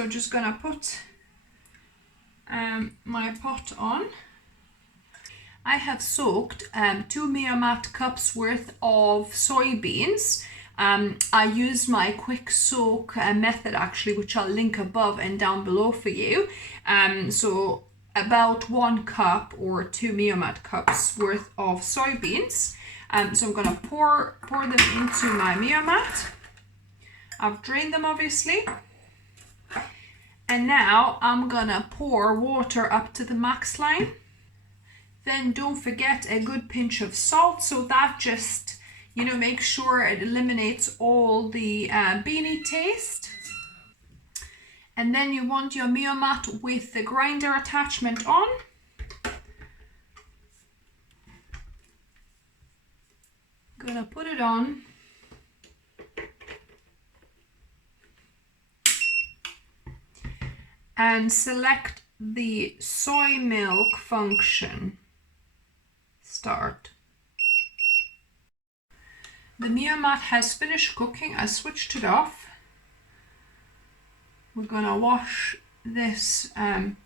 So just gonna put my pot on. I have soaked 2 MioMat cups worth of soybeans. I used my quick soak method actually, which I'll link above and down below for you. So about 1 cup or 2 MioMat cups worth of soybeans. So I'm gonna pour them into my MioMat. I've drained them obviously. And now I'm gonna pour water up to the max line. Then don't forget a good pinch of salt, so that just, you know, make sure it eliminates all the beanie taste. And then you want your MioMat with the grinder attachment on. Gonna put it on. And select the soy milk function. Start. The MioMat has finished cooking. I switched it off. We're gonna wash this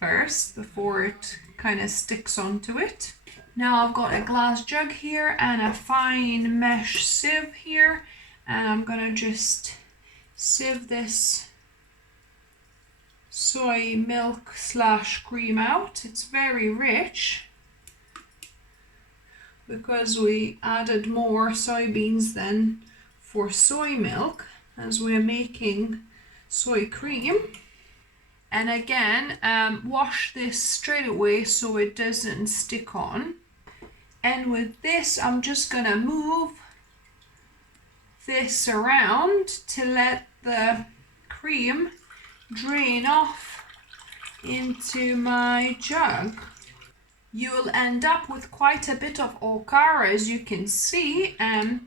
first before it kind of sticks onto it. Now I've got a glass jug here and a fine mesh sieve here, and I'm gonna just sieve this soy milk / cream out. It's very rich because we added more soybeans than for soy milk, as we're making soy cream. And again, wash this straight away so it doesn't stick on. And with this, I'm just gonna move this around to let the cream drain off into my jug. You'll end up with quite a bit of okara, as you can see, and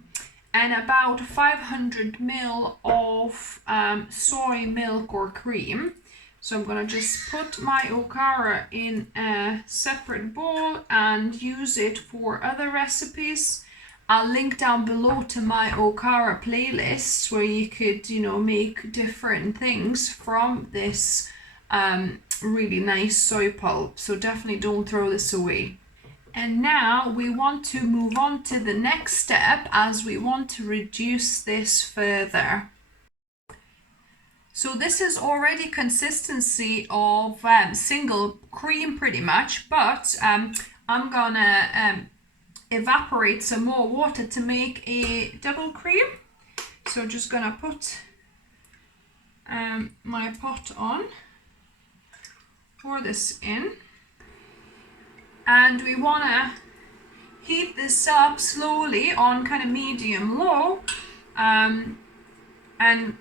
about 500 ml of soy milk or cream. So I'm gonna just put my okara in a separate bowl and use it for other recipes. I'll link down below to my okara playlists where you could, you know, make different things from this really nice soy pulp. So definitely don't throw this away. And now we want to move on to the next step, as we want to reduce this further. So this is already consistency of single cream pretty much, but I'm gonna evaporate some more water to make a double cream. So just gonna put my pot on, pour this in, and we wanna heat this up slowly on kind of medium low, and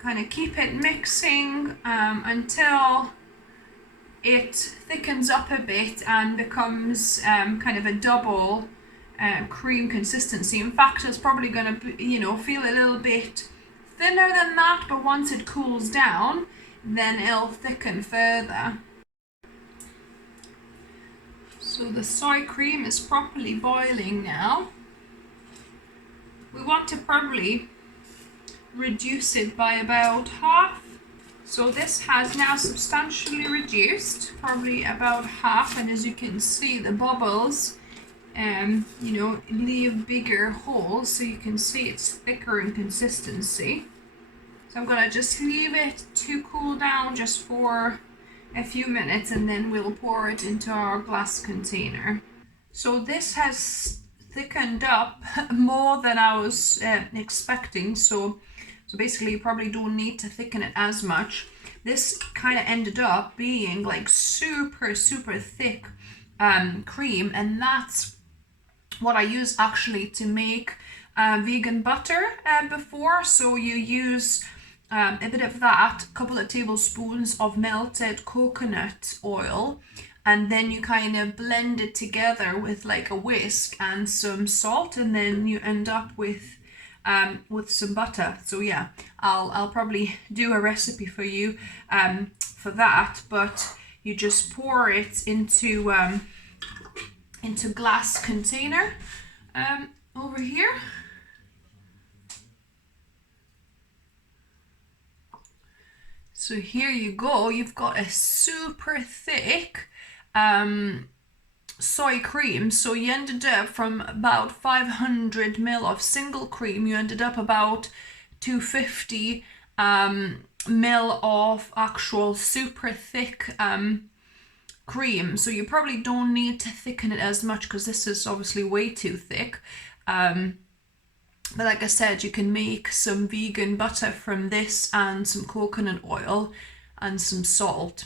kind of keep it mixing until it thickens up a bit and becomes kind of a double cream consistency. In fact, it's probably going to, you know, feel a little bit thinner than that, but once it cools down, then it'll thicken further. So the soy cream is properly boiling now. We want to probably reduce it by about half. So this has now substantially reduced, probably about half, and as you can see, the bubbles you know, leave bigger holes, so you can see it's thicker in consistency. So I'm gonna just leave it to cool down just for a few minutes, and then we'll pour it into our glass container. So this has thickened up more than I was expecting, so basically you probably don't need to thicken it as much. This kind of ended up being like super thick cream, and that's what I use actually to make vegan butter before. So you use a bit of that, a couple of tablespoons of melted coconut oil, and then you kind of blend it together with like a whisk and some salt, and then you end up with some butter. So yeah, I'll probably do a recipe for you for that, but you just pour it into glass container over here. So here you go, you've got a super thick soy cream. So you ended up from about 500 ml of single cream, you ended up about 250 ml of actual super thick cream. So you probably don't need to thicken it as much because this is obviously way too thick. But like I said, you can make some vegan butter from this and some coconut oil and some salt.